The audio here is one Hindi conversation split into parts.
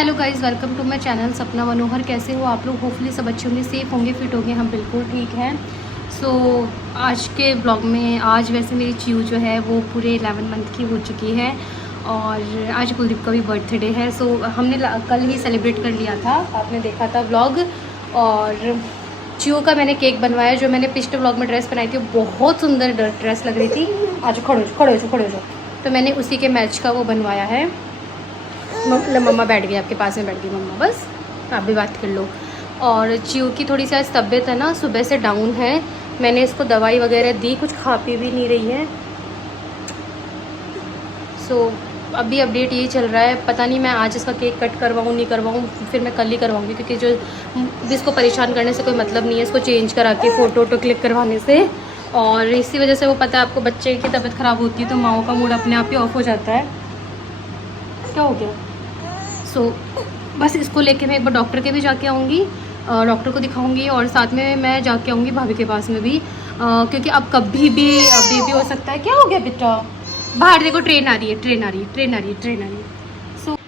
Hello guys, welcome to my channel Sapna Manohar. कैसे हो आप लोग? होपफुली सब अच्छे होंगे, सेफ़ होंगे, फिट होंगे। हम बिल्कुल ठीक हैं। सो आज के ब्लॉग में आज वैसे मेरी च्यू जो है वो पूरे 11 मंथ की हो चुकी है और आज कुलदीप का भी बर्थडे है। सो हमने कल ही सेलिब्रेट कर लिया था, आपने देखा था ब्लॉग। और च्यू का मैंने केक बनवाया, जो मैंने पिछले ब्लॉग में ड्रेस बनाई थी, बहुत सुंदर ड्रेस लग रही थी। आज खड़े हो जाओ। तो मैंने उसी के मैच का वो बनवाया है। मम्मा बैठ गई, आपके पास में बैठ गई मम्मा, बस आप भी बात कर लो। और च्यू की थोड़ी सी आज तबीयत है ना, सुबह से डाउन है। मैंने इसको दवाई वगैरह दी, कुछ खा पी भी नहीं रही है। सो अभी अपडेट यही चल रहा है। पता नहीं मैं आज इसका केक कट करवाऊँ नहीं करवाऊँ, फिर मैं कल ही करवाऊँगी, क्योंकि जो इसको परेशान करने से कोई मतलब नहीं है, इसको चेंज करा के फ़ोटो क्लिक करवाने से। और इसी वजह से वो पता है आपको, बच्चे की तबीयत ख़राब होती है तो माओ का मूड अपने आप ही ऑफ हो जाता है। क्या हो गया? सो बस इसको लेके मैं एक बार डॉक्टर के भी जाके आऊँगी, डॉक्टर को दिखाऊंगी, और साथ में मैं जाके आऊँगी भाभी के पास में भी, क्योंकि अब कभी भी बेबी हो सकता है। क्या हो गया बेटा? बाहर देखो, ट्रेन आ रही है।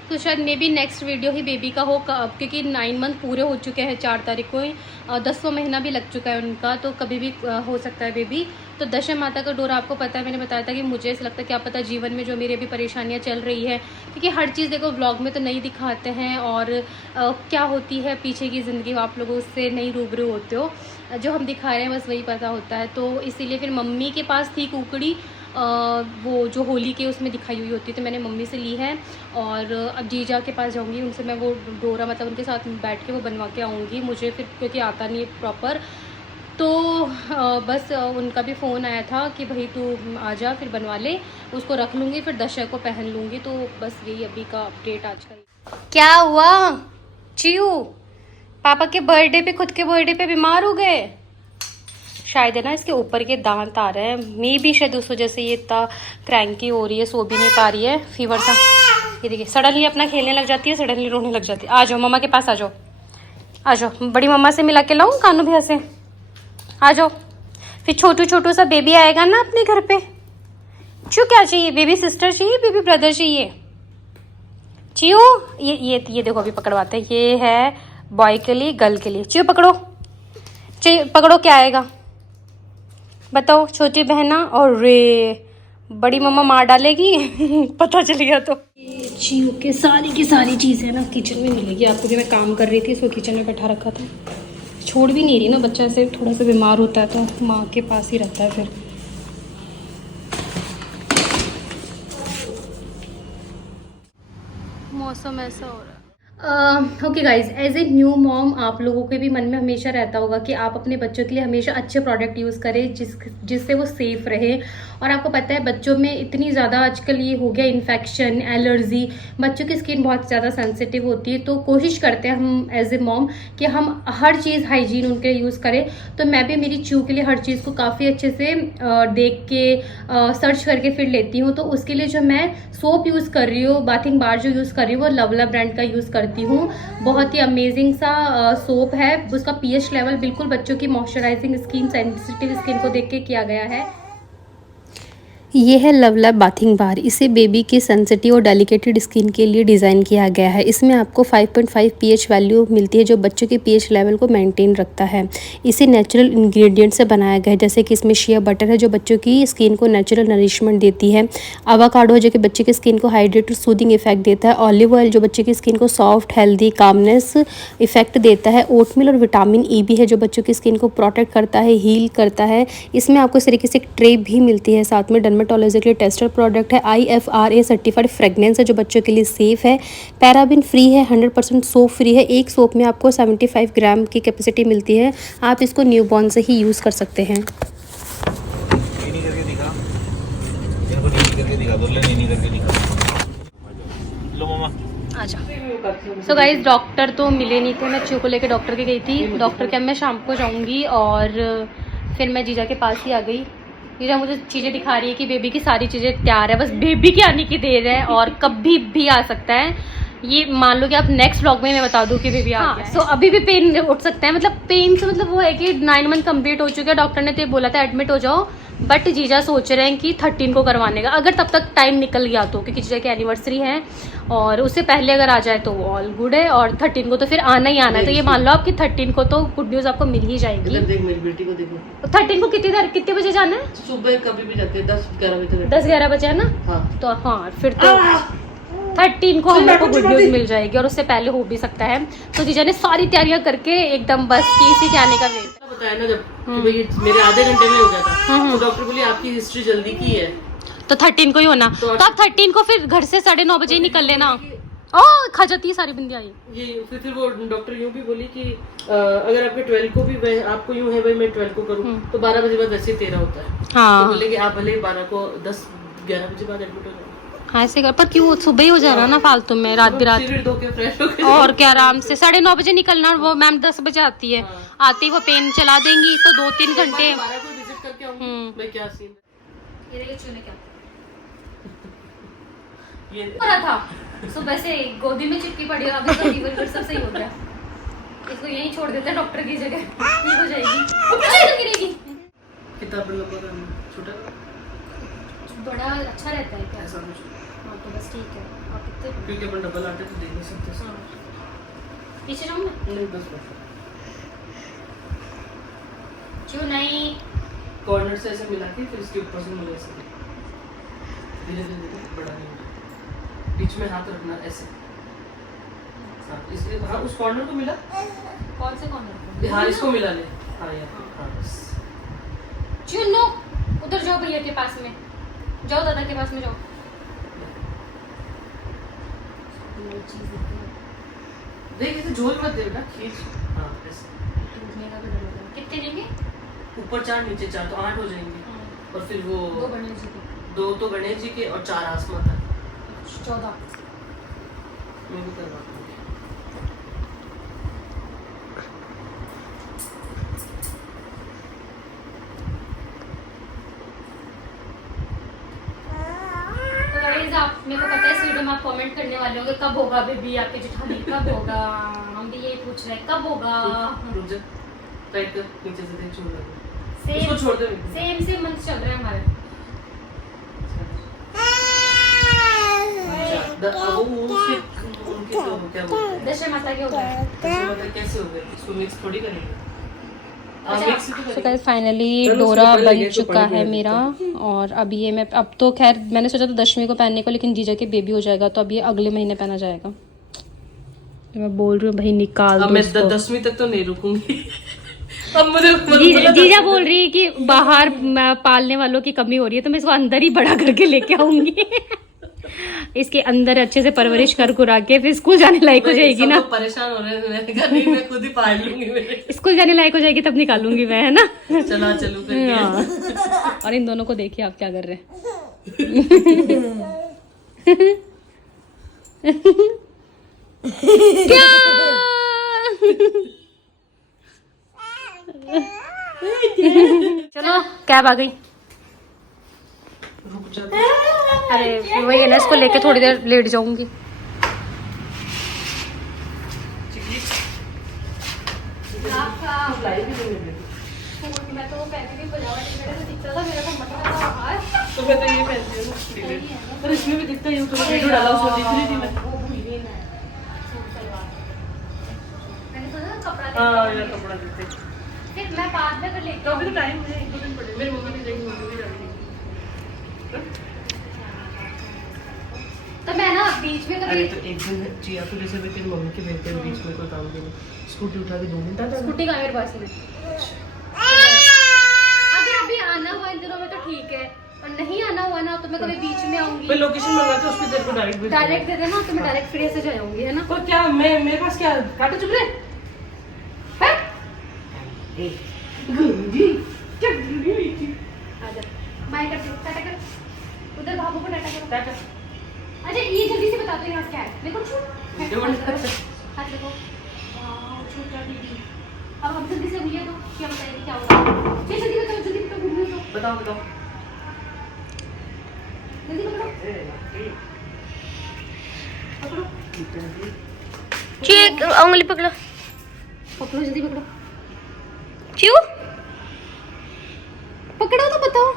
तो शायद may be next video he baby का हो, क्योंकि 9 मंथ पूरे हो चुके हैं 4 तारीख को ही, 10वां महीना भी लग चुका है उनका, तो कभी भी हो सकता है बेबी। तो दशम माता का डोरा आपको पता है, मैंने बताया था कि मुझे ऐसा लगता है क्या पता जीवन में जो मेरी अभी परेशानियां चल रही है, क्योंकि हर चीज़ देखो व्लॉग में तो नहीं दिखाते हैं, और क्या होती है पीछे की ज़िंदगी आप लोगों से नहीं रूबरू होते हो, जो हम दिखा रहे हैं बस वही पता होता है। तो इसीलिए फिर मम्मी के पास थी कुकड़ी, वो जो होली के उसमें दिखाई हुई होती है, तो मैंने मम्मी से ली है। और अब जीजा के पास जाऊंगी, उनसे मैं वो डोरा मतलब उनके साथ बैठ के वो बनवा के आऊँगी, मुझे फिर क्योंकि आता नहीं है प्रॉपर। तो बस उनका भी फ़ोन आया था कि भाई तू आ जा, फिर बनवा ले, उसको रख लूँगी, फिर दशहरा को पहन लूँगी। तो बस यही अभी का अपडेट आज का। क्या हुआ चियू? पापा के बर्थडे पे, खुद के बर्थडे पे बीमार हो गए शायद, है ना? इसके ऊपर के दांत आ रहे हैं, मे भी शायद उस वजह से ये इतना क्रैंकी हो रही है, सो भी नहीं पा रही है, फीवर था। ये देखिए, सडनली अपना खेलने लग जाती है, सडनली रोने लग जाती है। आ जाओ मम्मा के पास, आ जाओ, बड़ी मम्मा से मिला के लाऊं कानू भैया से, आ जाओ। फिर छोटू सा बेबी आएगा ना अपने घर पे। चू क्या चाहिए? बेबी सिस्टर चाहिए, बेबी ब्रदर चाहिए? चियो ये देखो, अभी पकड़वाते हैं। ये है बॉय के लिए, गर्ल के लिए। चियो पकड़ो, चाहिए पकड़ो, क्या आएगा बताओ? छोटी बहना, और रे बड़ी मम्मा मार डालेगी पता चल गया तो। ये चियो के सारी की सारी चीज़ें ना किचन में मिलेगी आपको, जो मैं काम कर रही थी इसको किचन में बैठा रखा था। छोड़ भी नहीं रही ना, बच्चा से थोड़ा सा बीमार होता है तो माँ के पास ही रहता है फिर। मौसम ऐसा हो रहा है। Okay guys, as a new mom आप लोगों के भी मन में हमेशा रहता होगा कि आप अपने बच्चों के लिए हमेशा अच्छे प्रोडक्ट यूज़ करें, जिससे वो सेफ़ रहे। और आपको पता है बच्चों में इतनी ज़्यादा आजकल ये हो गया इन्फेक्शन, एलर्जी, बच्चों की स्किन बहुत ज़्यादा सेंसिटिव होती है। तो कोशिश करते हैं हम एज ए मॉम कि हम हर चीज़ हाइजीन उनके यूज़ करें। तो मैं भी मेरी च्यू के लिए हर चीज़ को काफ़ी अच्छे से देख के सर्च करके फिर लेती हूँ। तो उसके लिए जो मैं सोप यूज़ कर रही हूँ, बाथिंग बार जो यूज़ कर रही हूँ, वो लवला ब्रांड का यूज़ करती हूँ। बहुत ही अमेजिंग सा सोप है, उसका पीएच लेवल बिल्कुल बच्चों की मॉइस्चराइजिंग स्किन, सेंसिटिव स्किन को देख के किया गया है। ये है लवला बाथिंग बार। इसे बेबी की सेंसिटिव और डेलिकेटेड स्किन के लिए डिज़ाइन किया गया है। इसमें आपको 5.5 पीएच वैल्यू मिलती है, जो बच्चों के पीएच लेवल को मेंटेन रखता है। इसे नेचुरल इंग्रेडिएंट से बनाया गया है, जैसे कि इसमें शिया बटर है जो बच्चों की स्किन को नेचुरल नरिशमेंट देती है, अवाकाडो जो कि बच्चे की स्किन को हाइड्रेट और सूदिंग इफेक्ट देता है, ऑलिव ऑयल जो बच्चे की स्किन को सॉफ्ट, हेल्दी, कामनेस इफेक्ट देता है, ओटमील और विटामिन ई भी है जो बच्चों की स्किन को प्रोटेक्ट करता है, हील करता है। इसमें आपको इस तरीके से एक ट्रे भी मिलती है साथ में। डर्मेटोलॉजी के लिए टेस्टेड प्रोडक्ट है, IFRA सर्टिफाइड फ्रेगनेंस है जो बच्चों के लिए सेफ है, पैराबिन फ्री है, 100% सोप फ्री है। एक सोप में आपको 75 ग्राम की कैपेसिटी मिलती है। आप इसको न्यूबॉर्न से ही यूज़ कर सकते हैं। सो गाइज, डॉक्टर तो मिले नहीं थे, मैं च्यू को लेकर डॉक्टर के गई थी। डॉक्टर के अब मैं शाम को जाऊंगी, और फिर मैं जीजा के पास ही आ गई। जीजा मुझे चीज़ें दिखा रही है कि बेबी की सारी चीज़ें तैयार है, बस बेबी के आने की देर है, और कभी भी आ सकता है। ये मान लो कि आप नेक्स्ट व्लॉग में मैं बता दूं कि बेबी आ गया है। सो अभी भी पेन उठ सकता है, मतलब पेन से मतलब वो है कि 9 मंथ कंप्लीट हो चुके हैं। डॉक्टर ने तो ये बोला था एडमिट हो जाओ, बट जीजा सोच रहे हैं कि 13 को करवाने का, अगर तब तक टाइम निकल गया तो, क्योंकि जीजा की एनिवर्सरी है और उससे पहले अगर आ जाए तो ऑल गुड है, और 13 को तो फिर आना ही आना है। तो ये मान लो आप कि 13 को तो गुड न्यूज़ आपको मिल ही जाएगी। देख मेरी बेटी को देखो, 13 को कितने बजे जाना है? सुबह कभी भी जाते हैं 10-11 बजे। 10-11 बजे है ना? हाँ। तो हाँ फिर तो 13 को हम लोग को गुड न्यूज़ मिल जाएगी, और उससे पहले हो भी सकता है। तो जीजा ने सारी तैयारियां करके एकदम बस की इसी के आने का वेट बताया ना जब कि भाई मेरे आधे घंटे में हो गया था, तो डॉक्टर बोली आपकी हिस्ट्री जल्दी की है, तो 13 को ही होना। तो आप 13 को फिर घर से 9:30 बजे ही निकल लेना। ओ खा जाती है सारी बिंदियाँ ये। फिर वो डॉक्टर यूँ भी बोली कि अगर आपके 12 को भी आपको यूँ है भाई मैं 12 को करूँ तो 12 बजे बाद वैसे 13 होता है। हाँ तो बोले कि आप भले 12 को 10-11 बजे बाद एडमिट हो जाओ। हाँ ऐसे कर, पर क्यों सुबह ही हो जा रहा ना फालतू में, रात बिरात। फ्रेश हो के और क्या आराम से 9:30 बजे निकलना, वो मैम 10 बजे आती है। हाँ। आती वो पेन चला देंगी तो 2-3 घंटे। 12 को विजिट करके आऊंगी मैं, क्या सीन ये देखिए चूने क्या ये हो रहा था सुबह से, गोदी में चिपकी पड़ी, और अभी तो फीवर सब सही हो गया। इसको यहीं छोड़ देते हैं डॉक्टर की जगह, ठीक हो जाएगी। गिरेगी। कितना बड़ा छोटा बड़ा अच्छा रहता है क्या? ऐसा कुछ हाँ तो बस ठीक है। आप कितने क्योंकि अपन डबल आटे तो देख नहीं सकते। हाँ। पीछे जाऊँ मैं? नहीं बस क्यों नहीं? कॉर्नर से ऐसे मिला के फिर इसके ऊपर से मुझे ऐसे धीरे धीरे बड़ा नहीं होगा, बीच में हाथ रखना ऐसे। हाँ इसलिए हाँ उस कॉर्नर को मिला। कौन से कॉर्नर? हाँ इसको मिला ले। हाँ यार हाँ बस। चुनो उधर जाओ भैया के पास में जाओ, दादा के पास में जाओ। देख इसे झोल मत दे बेटा, खींच। हाँ ऐसे। टूटने का भी डर लग रहा है। कितने लेंगे? ऊपर 4 नीचे 4 तो 8 हो जाएंगे। और फिर वो 2 तो गणेश जी के और 4 आसमा तक 14 मैं भी करवा दूंगी। आप मेरे को पता है इस वीडियो में आप कमेंट करने वाले होंगे कब होगा बेबी आपके जेठानी, कब होगा? हम भी यही पूछ रहे हैं कब होगा। रुक जा, टाइट कर नीचे से देख, छोड़ दे इसको, छोड़ दे। सेम मंथ चल रहा है हमारे। उनके तो क्या बोलते हैं दशहरा माता के होता है। दशहरा माता कैसे हो गए? इसको मिक्स थोड़ी करेंगे। तो फाइनली डोरा बन चुका है मेरा, और अब ये मैं अब तो खैर मैंने सोचा था 10वीं को पहनने को, लेकिन जीजा के बेबी हो जाएगा तो अब ये अगले महीने पहना जाएगा। तो मैं बोल रही हूँ भाई निकाल दो मैं इसको। 10वीं तक तो नहीं रुकूंगी। अब मुझे जीजा बोल रही है कि बाहर पालने वालों की कमी हो रही है, तो मैं इसको अंदर ही बड़ा करके लेके आऊंगी। इसके अंदर अच्छे से परवरिश कर कुरा के फिर स्कूल जाने लायक हो जाएगी ना। परेशान हो रहे हैं, मैंने कहा नहीं मैं खुद ही पाल लूंगी। मेरे स्कूल जाने लायक हो जाएगी तब निकालूंगी मैं, है ना। चला चलू करके। हाँ। और इन दोनों को देखिए आप क्या कर रहे हैं। क्या चलो कैब आ गई। रुक जा। अरे वही है ना, इसको लेके थोड़ी देर लेट जाऊंगी। मैं तो पहले भी दिखता था, मेरा तो मैं तो ये पहनती हूँ ना, पर इसमें भी दिखता है। यूट्यूब वीडियो डाला उसमें दिख रही थी मैं। हाँ यार कपड़ा देते फिर मैं बाद में कर लेती तो अभी तो टाइम है, 1-2 दिन पड़े। मेरी मम्मी भी जाएगी, मम्मी भी जाएगी। तो मैं ना बीच में अरे कभी तो एक दिन जिया तो जैसे तेरी मम्मी के भेजते हैं बीच में कोई काम के लिए, स्कूटी उठा के 2 घंटा था। स्कूटी का मेरे पास है। अगर अभी आना हुआ इन दिनों में तो ठीक है, और नहीं आना हुआ ना तो मैं कभी बीच में आऊंगी। मैं लोकेशन मंगा के उसके तेरे को डायरेक्ट दे देना तो मैं डायरेक्ट फ्री से जाऊंगी, है ना। और क्या मैं मेरे पास क्या काटो चुप रहे। आजा बाय कर, टाटा कर, उधर बाबू को टाटा करो। टाटा। अच्छा ये जल्दी से बता दो यहाँ क्या है। देखो हाथ देखो, छोटा दीदी। अब हम जल्दी से भैया तो क्या बताएंगे क्या होगा। जल्दी बताओ, जल्दी बताओ, घूमने दो। बताओ जल्दी पकड़ो, पकड़ो, उंगली पकड़ो, पकड़ो जल्दी पकड़ो। क्यों पकड़ो तो बताओ।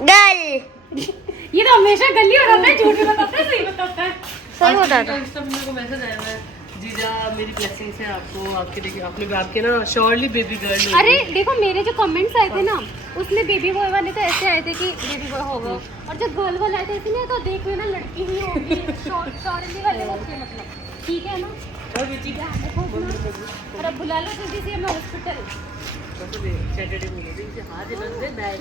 गर्ल। ये तो हमेशा गली हो जाता है, झूठ भी बताता है, सही बताता है। सही बता रहा। इंस्टा पे मेरे को मैसेज आया हुआ है, जीजा मेरी ब्लेसिंग्स है आपको, आपके देखिए आपने आपके ना श्योरली बेबी गर्ल। अरे देखो मेरे जो कमेंट्स आए थे ना, उसमें बेबी बॉय वाले तो ऐसे आए थे कि बेबी बॉय होगा, और जो गर्ल वाले आए थे इसमें तो देख लेना लड़की ही होगी, श्योरली वाले वो थे, मतलब ठीक है ना। और अब बुला लो जल्दी से हमें हॉस्पिटल। सैटरडे को बोलेंगे हां दिन से बाय।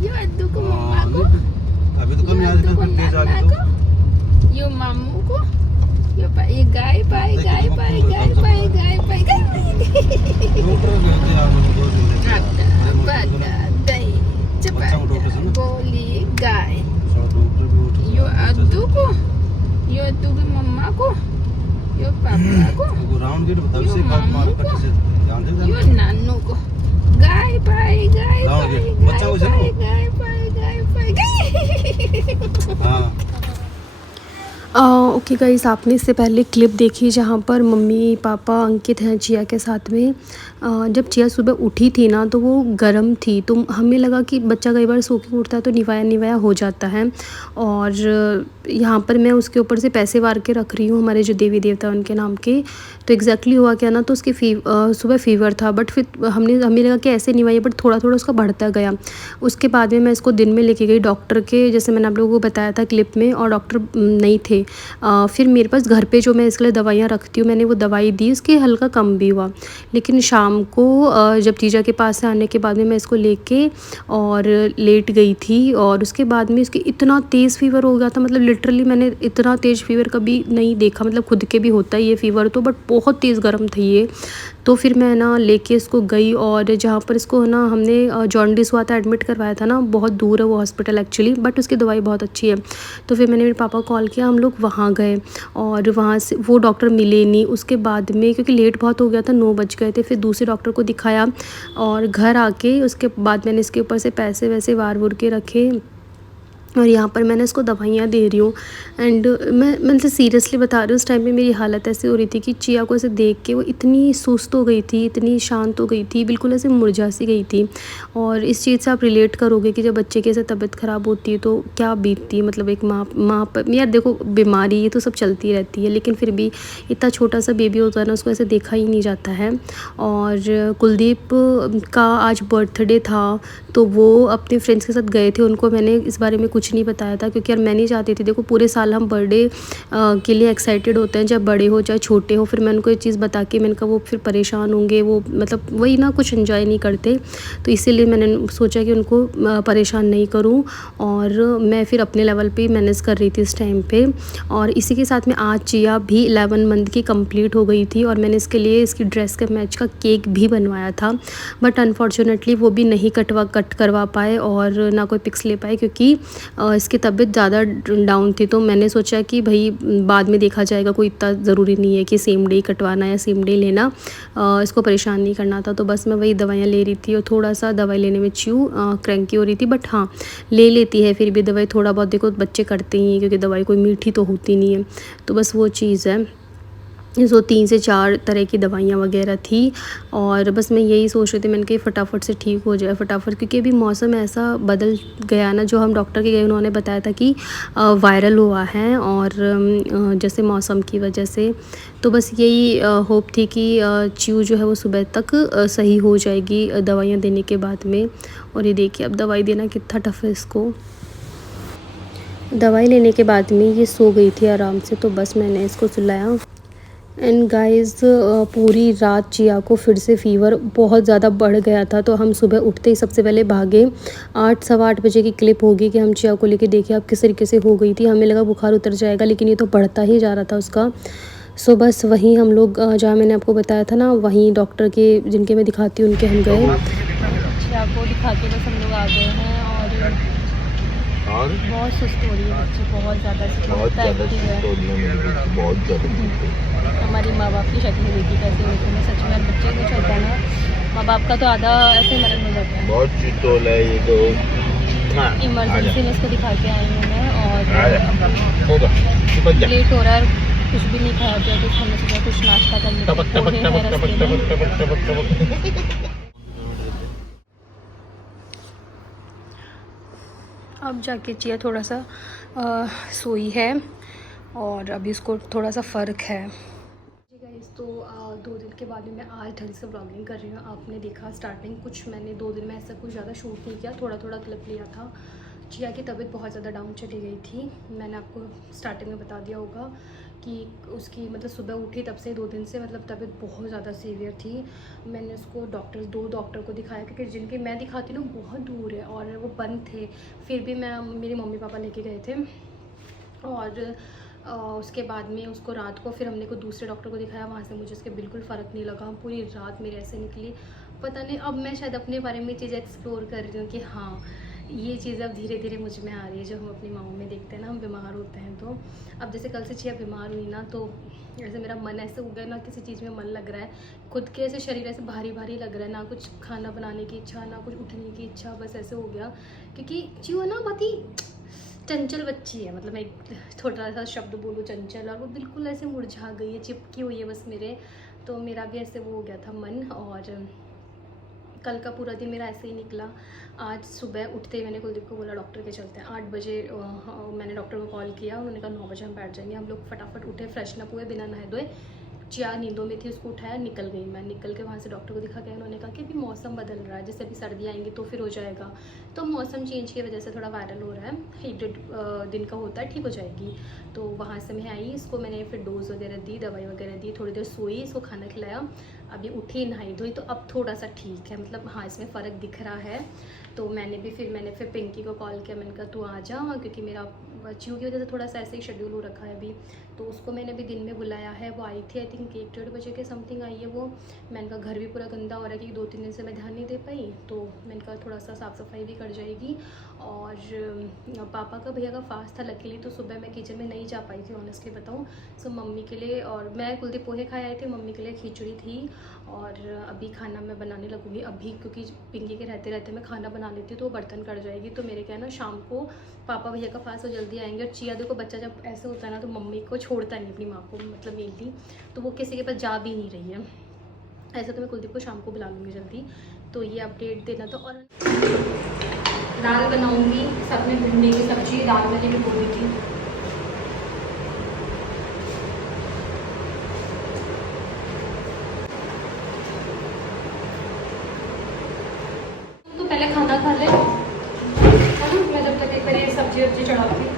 यो अद्दू को मम्मा को, अभी तो कम याद कर तेज आ गई तो यो मामू को, यो पाई गाय पाई गाय पाई गाय पाई गाय पाई डॉक्टर गए यार हमको दही चपाती गोली गाय। डॉक्टर भी उठ यो अद्दू को, यो अद्दू की मम्मा को, यो पापा को, राउंड गेट बताओ से बात मार कर से ध्यान दे यो नानू को। गाय पाई गाय राउंड पाई गेट बच्चा को चलो गाय पाई गाय पाई गाय। हां ओके गाइस, आपने इससे पहले क्लिप देखी जहाँ पर मम्मी पापा अंकित हैं चिया के साथ में। जब चिया सुबह उठी थी ना तो वो गर्म थी, तो हमें लगा कि बच्चा कई बार सो के उठता है तो निवाया निवाया हो जाता है, और यहाँ पर मैं उसके ऊपर से पैसे वार के रख रही हूँ हमारे जो देवी देवता उनके नाम के। तो एग्जैक्टली हुआ क्या ना, तो उसकी सुबह फीवर था, बट फिर हमें लगा कि ऐसे निवाया, बट थोड़ा थोड़ा उसका बढ़ता गया। उसके बाद में मैं इसको दिन में लेके गई डॉक्टर के, जैसे मैंने आप लोगों को बताया था क्लिप में, और डॉक्टर नहीं थे। फिर मेरे पास घर पे जो मैं इसके लिए दवाइयाँ रखती हूँ, मैंने वो दवाई दी, उसके हल्का कम भी हुआ। लेकिन शाम को जब जीजा के पास से आने के बाद में मैं इसको लेके और लेट गई थी, और उसके बाद में इसकी इतना तेज़ फीवर हो गया था, मतलब लिटरली मैंने इतना तेज़ फीवर कभी नहीं देखा, मतलब खुद के भी होता है ये फीवर तो, बट बहुत तेज़ गर्म थी ये। तो फिर मैं ना लेके इसको गई, और जहाँ पर इसको ना हमने जॉन्डिस हुआ था एडमिट करवाया था ना, बहुत दूर है वो हॉस्पिटल एक्चुअली, बट उसकी दवाई बहुत अच्छी है। तो फिर मैंने मेरे पापा को कॉल किया, हम लोग वहाँ गए, और वहाँ से वो डॉक्टर मिले नहीं। उसके बाद में क्योंकि लेट बहुत हो गया था, 9 बज गए थे, फिर दूसरे डॉक्टर को दिखाया, और घर आके उसके बाद मैंने इसके ऊपर से पैसे वैसे वार वुर के रखे, और यहाँ पर मैंने इसको दवाइयाँ दे रही हूँ। एंड मैं से सीरियसली बता रही हूँ, उस टाइम पे मेरी हालत ऐसी हो रही थी कि चिया को ऐसे देख के वो इतनी सुस्त हो गई थी, इतनी शांत हो गई थी, बिल्कुल ऐसे मुरझा सी गई थी। और इस चीज़ से आप रिलेट करोगे कि जब बच्चे की ऐसे तबीयत ख़राब होती है तो क्या बीतती है, मतलब एक माँ पर। यार देखो बीमारी ये तो सब चलती रहती है, लेकिन फिर भी इतना छोटा सा बेबी होता है ना, उसको ऐसे देखा ही नहीं जाता है। और कुलदीप का आज बर्थडे था, तो वो अपने फ्रेंड्स के साथ गए थे, उनको मैंने इस बारे में कुछ नहीं बताया था, क्योंकि यार मैं नहीं चाहती थी, देखो पूरे साल हम बर्थडे के लिए एक्साइटेड होते हैं, चाहे बड़े हो चाहे छोटे हो। फिर मैं उनको ये चीज़ बता के मैंने कहा वो फिर परेशान होंगे, वो मतलब वही ना कुछ एंजॉय नहीं करते, तो इसीलिए मैंने सोचा कि उनको परेशान नहीं करूं, और मैं फिर अपने लेवल पे मैनेज कर रही थी इस टाइम पे। और इसी के साथ में आज चिया भी 11 मंथ की कंप्लीट हो गई थी, और मैंने इसके लिए इसकी ड्रेस के मैच का केक भी बनवाया था, बट अनफॉर्चुनेटली वो भी नहीं कट करवा पाए, और ना कोई पिक्स ले पाए, क्योंकि इसकी तबीयत ज़्यादा डाउन थी। तो मैंने सोचा कि भाई बाद में देखा जाएगा, कोई इतना ज़रूरी नहीं है कि सेम डे कटवाना या सेम डे लेना, इसको परेशान नहीं करना था। तो बस मैं वही दवाइयाँ ले रही थी, और थोड़ा सा दवाई लेने में क्रैंकी हो रही थी, बट हाँ ले लेती है फिर भी दवाई, थोड़ा बहुत देखो बच्चे करते ही हैं, क्योंकि दवाई कोई मीठी तो होती नहीं है। तो बस वो चीज़ है, जो 3 से 4 तरह की दवाइयाँ वगैरह थी, और बस मैं यही सोच रही थी, मैंने कहा फटाफट से ठीक हो जाए फटाफट, क्योंकि अभी मौसम ऐसा बदल गया ना, जो हम डॉक्टर के गए उन्होंने बताया था कि वायरल हुआ है, और जैसे मौसम की वजह से। तो बस यही होप थी कि च्यू जो है वो सुबह तक सही हो जाएगी दवाइयाँ देने के बाद में। और ये देखिए अब दवाई देना कितना टफ है इसको। दवाई लेने के बाद में ये सो गई थी आराम से, तो बस मैंने इसको सुलाया। एंड गाइस पूरी रात चिया को फिर से फ़ीवर बहुत ज़्यादा बढ़ गया था, तो हम सुबह उठते ही सबसे पहले भागे। 8 सवा 8 बजे की क्लिप होगी कि हम चिया को लेके देखिए अब किस तरीके से हो गई थी। हमें लगा बुखार उतर जाएगा, लेकिन ये तो बढ़ता ही जा रहा था उसका। सो बस वहीं हम लोग जहाँ मैंने आपको बताया था ना, वहीं डॉक्टर के जिनके मैं दिखाती हूँ उनके हम गए। चिया को दिखा के बस हम लोग आ गए हैं, और बहुत सुस्त हो रही है बच्ची, बहुत ज़्यादा हमारी माँ बाप की शक्ल देखी कैसे होती है सच में। बच्चे कुछ होता है ना, माँ बाप का तो आधा ऐसे मरण हो जाता है। बहुत चितौल है ये तो। इमरजेंसी में इसको दिखा के आई हूँ मैं, और लेट हो रहा है। कुछ भी नहीं खाया गया, तो हमने सोचा कुछ नाश्ता कर लेते हैं। पोहे हैं रास्ते में। अब जाके चिया थोड़ा सा सोई है और अभी उसको थोड़ा सा फ़र्क है। जी गाइस, तो 2 दिन के बाद में मैं आज ढंग से ब्लॉगिंग कर रही हूँ। आपने देखा स्टार्टिंग कुछ मैंने 2 दिन में ऐसा कुछ ज़्यादा शूट नहीं किया, थोड़ा थोड़ा क्लिप लिया था। चिया की तबीयत बहुत ज़्यादा डाउन चली गई थी। मैंने आपको स्टार्टिंग में बता दिया होगा कि उसकी मतलब सुबह उठी तब से 2 दिन से मतलब तबीयत बहुत ज़्यादा सीवियर थी। मैंने उसको 2 डॉक्टर को दिखाया, क्योंकि जिनके मैं दिखाती हूँ बहुत दूर है और वो बंद थे। फिर भी मैं मेरे मम्मी पापा लेके गए थे और उसके बाद में उसको रात को फिर हमने को दूसरे डॉक्टर को दिखाया। वहाँ से मुझे उसके बिल्कुल फ़र्क नहीं लगा। पूरी रात मेरे ऐसे निकली, पता नहीं। अब मैं शायद अपने बारे में चीज़ें एक्सप्लोर कर रही हूँ कि हाँ, ये चीज़ अब धीरे धीरे मुझ में आ रही है, जो हम अपनी माँओं में देखते हैं ना, हम बीमार होते हैं। तो अब जैसे कल से चिया बीमार हुई ना, तो ऐसे मेरा मन ऐसे हो गया ना, किसी चीज़ में मन लग रहा है, खुद के ऐसे शरीर ऐसे भारी भारी लग रहा है, ना कुछ खाना बनाने की इच्छा, ना कुछ उठने की इच्छा, बस ऐसे हो गया। क्योंकि चिया ना बहुत ही चंचल बच्ची है, मतलब मैं एक थोड़ा सा शब्द बोलूँ चंचल, और वो बिल्कुल ऐसे मुरझा गई है, चिपकी हुई है बस मेरे। तो मेरा भी ऐसे वो हो गया था मन, और कल का पूरा दिन मेरा ऐसे ही निकला। आज सुबह उठते ही मैंने कुलदीप को बोला डॉक्टर के चलते हैं। 8 बजे मैंने डॉक्टर को कॉल किया, उन्होंने कहा 9 बजे हम बैठ जाएंगे। हम लोग फटाफट उठे, फ्रेशन अप हुए, बिना नहाए धोए। चिया नींदों में थी, उसको उठाया, निकल गई। मैं निकल के वहाँ से डॉक्टर को दिखा के उन्होंने कहा कि अभी मौसम बदल रहा है, जैसे अभी सर्दी आएंगी तो फिर हो जाएगा, तो मौसम चेंज की वजह से थोड़ा वायरल हो रहा है, हीटेड दिन का होता है, ठीक हो जाएगी। तो वहाँ से मैं आई, इसको मैंने फिर डोज वगैरह दी, दवाई वगैरह दी, थोड़ी देर सोई, इसको खाना खिलाया, अभी उठी, नहाई धोई, तो अब थोड़ा सा ठीक है, मतलब हाँ इसमें फ़र्क दिख रहा है। तो मैंने फिर पिंकी को कॉल किया, मैंने कहा तू आ जा, क्योंकि मेरा बच्चियों की वजह से थोड़ा सा ऐसे ही शेड्यूल हो रखा है अभी। तो उसको मैंने अभी दिन में बुलाया है, वो आई थी आई थिंक 1-1:30 बजे के समथिंग आई है वो। मैंने कहा घर भी पूरा गंदा हो रहा है, क्योंकि 2-3 दिन से मैं ध्यान नहीं दे पाई, तो मैंने कहा थोड़ा सा साफ़ सफाई भी कर जाएगी। और पापा का भैया का फास्ट था लकीली, तो सुबह मैं किचन में नहीं जा पाई थी ऑनेस्टली बताऊँ। सो मम्मी के लिए, और मैं कुलदीप पोहे खाए आए थे, मम्मी के लिए खिचड़ी थी। और अभी खाना मैं बनाने लगूँगी अभी, क्योंकि पिंकी के रहते रहते मैं खाना बना लेती हूँ तो वो बर्तन कट जाएगी। तो मेरे क्या है ना, शाम को पापा भैया का फास्ट तो जल्दी आएंगे। और चिया देखो, बच्चा जब ऐसे होता है ना तो मम्मी को छोड़ता नहीं, अपनी माँ को मतलब मेनली, तो वो किसी के पास जा भी नहीं रही है। ऐसा तो मैं कुलदीप को शाम को बुला लूँगी जल्दी। तो ये अपडेट देना था। और दाल बनाऊँगी, साथ में भिंडी की सब्जी, दाल मैंने भी बोली थी। तो पहले खाना खा ले, मैं जब तक एक बार सब्जी वब्जी चढ़ाऊँगी।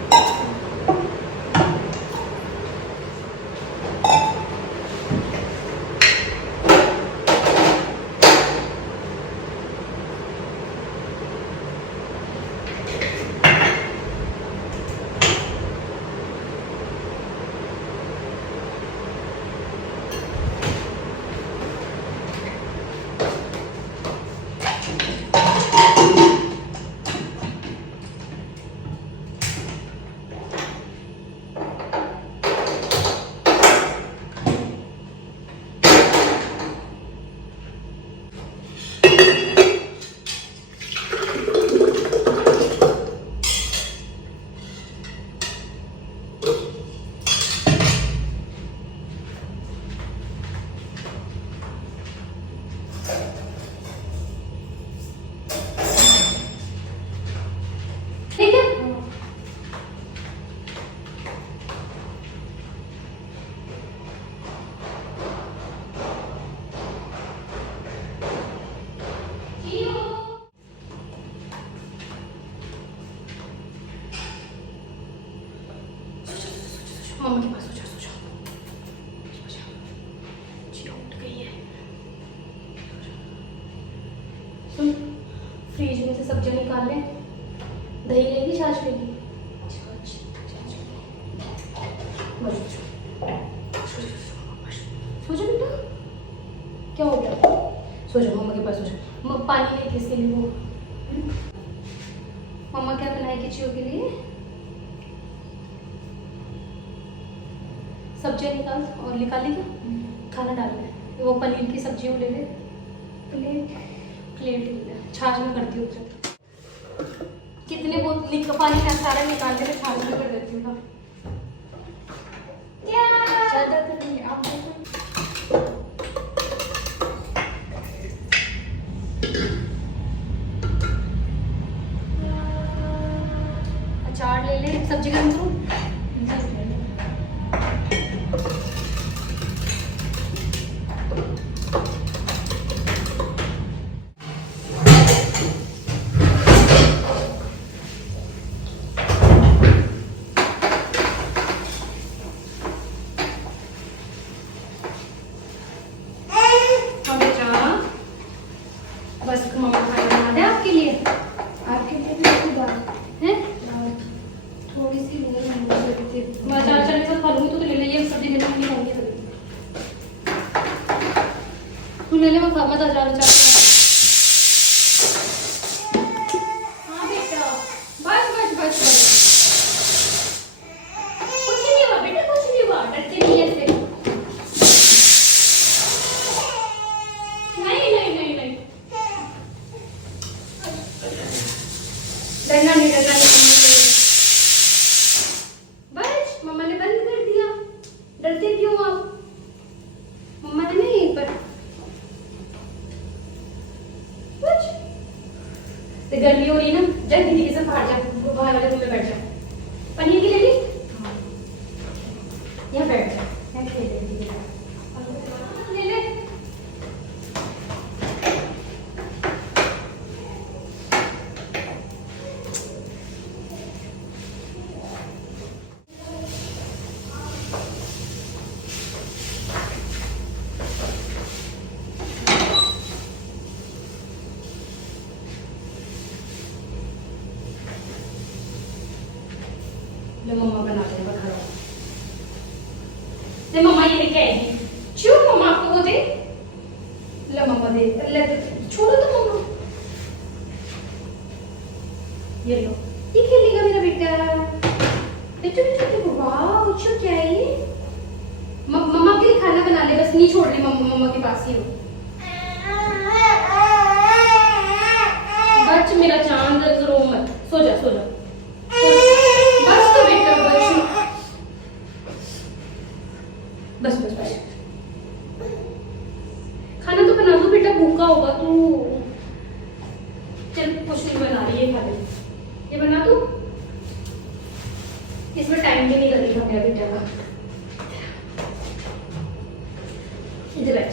मम्मा के पास सो जाओ। चिया उठ गई है। सुन, फ्रिज में से सब्जियां निकाल ले, दही लेगी, छाछ लेगी? सो जा बेटा, क्या हो गया? सो जा, मम्मा के पास सो जा। पानी नहीं थी इसके लिए वो। मम्मा क्या बनाएगी चियो के लिए? सब्जियां निकाल, और निकालेगा खाना डाल ले। वो पनीर की सब्जियों ले ले, प्लेट छाछ में करती हूँ। कितने बोतल पानी का सारा निकाल के छाछ में कर देती हूँ ना। सब्जी गर्म करूँ। बस मम्मा खाना बना दे आपके लिए। आपके लिए भी कोई दाल हैं? थोड़ी सी नहीं है, मैं अचार चने से खा लूँगी तो ले ले, ये सब्जी ले लूँगी, खाऊंगी सब्जी। तू ले ले, मैं खा मत अचार अचार। हाँ बेटा, बस बस बस बस। कुछ नहीं हुआ बेटा, कुछ नहीं हुआ, डरते नहीं ऐसे। नहीं नहीं नहीं नहीं, डरना नहीं, डरना नहीं। बस मम्मा ने बंद कर दिया, डरते क्यों आप? मम्मा ने नहीं पर कुछ तो गर्मी हो रही है ना, जल्दी दीदी के साथ बाहर जा, बाहर वाले रूम में बैठ जा। पनीर की ले ली, यहाँ बैठ जा, मैं खेल रही थी। ले ले। ले मम्मा बना दे, मैं खा ले मम्मा, ये लेके आएगी। क्यों मम्मा आपको वो दे? ले मम्मा दे, ले छोड़ो तो मम्मा। ये लो, ये खेलेगा मेरा बेटा। बेटा बेटा देखो, वाह अच्छा क्या है ये? मम्मा के लिए खाना बना ले, बस नहीं छोड़ रही मम्मा के पास ही हो। बच मेरा चांद, रो मत, सो जा सो जा। बस तो बेटा बस बस बस बस। खाना तो बना दो बेटा, भूखा होगा तू। चल कुछ नहीं बना रही है, खा ले। ये बना दो, इसमें टाइम भी नहीं लगेगा मेरा बेटा का। इधर बैठ।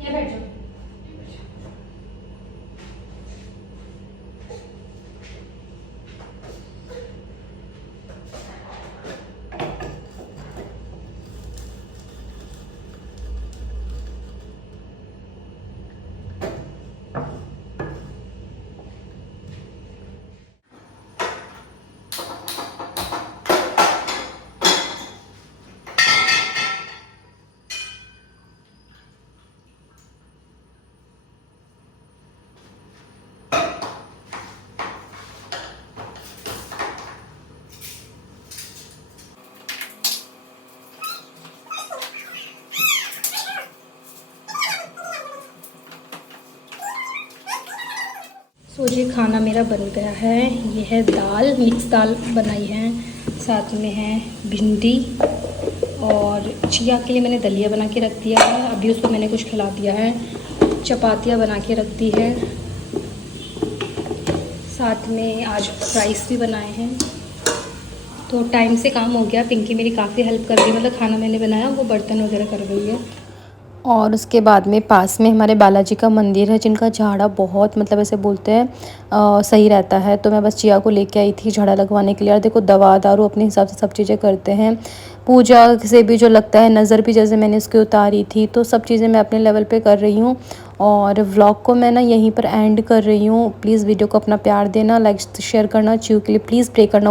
ये बैठ जाओ। तो ये खाना मेरा बन गया है। ये है दाल, मिक्स दाल बनाई है, साथ में है भिंडी और चिया के लिए मैंने दलिया बना के रख दिया है, अभी उसको मैंने कुछ खिला दिया है। चपातियाँ बना के रख दी है, साथ में आज राइस भी बनाए हैं। तो टाइम से काम हो गया। पिंकी मेरी काफ़ी हेल्प कर रही है, मतलब खाना मैंने बनाया, वो बर्तन वगैरह कर रही है। और उसके बाद में पास में हमारे बालाजी का मंदिर है, जिनका झाड़ा बहुत मतलब ऐसे बोलते हैं सही रहता है। तो मैं बस चिया को लेके आई थी झाड़ा लगवाने के लिए। और देखो दवा दारू अपने हिसाब से सब चीज़ें करते हैं। पूजा से भी जो लगता है, नज़र भी जैसे मैंने इसकी उतारी थी, तो सब चीज़ें मैं अपने लेवल पे कर रही हूँ। और व्लॉग को मैं ना यहीं पर एंड कर रही हूँ। प्लीज़ वीडियो को अपना प्यार देना, लाइक शेयर करना, चियो के लिए प्लीज़ प्रे करना।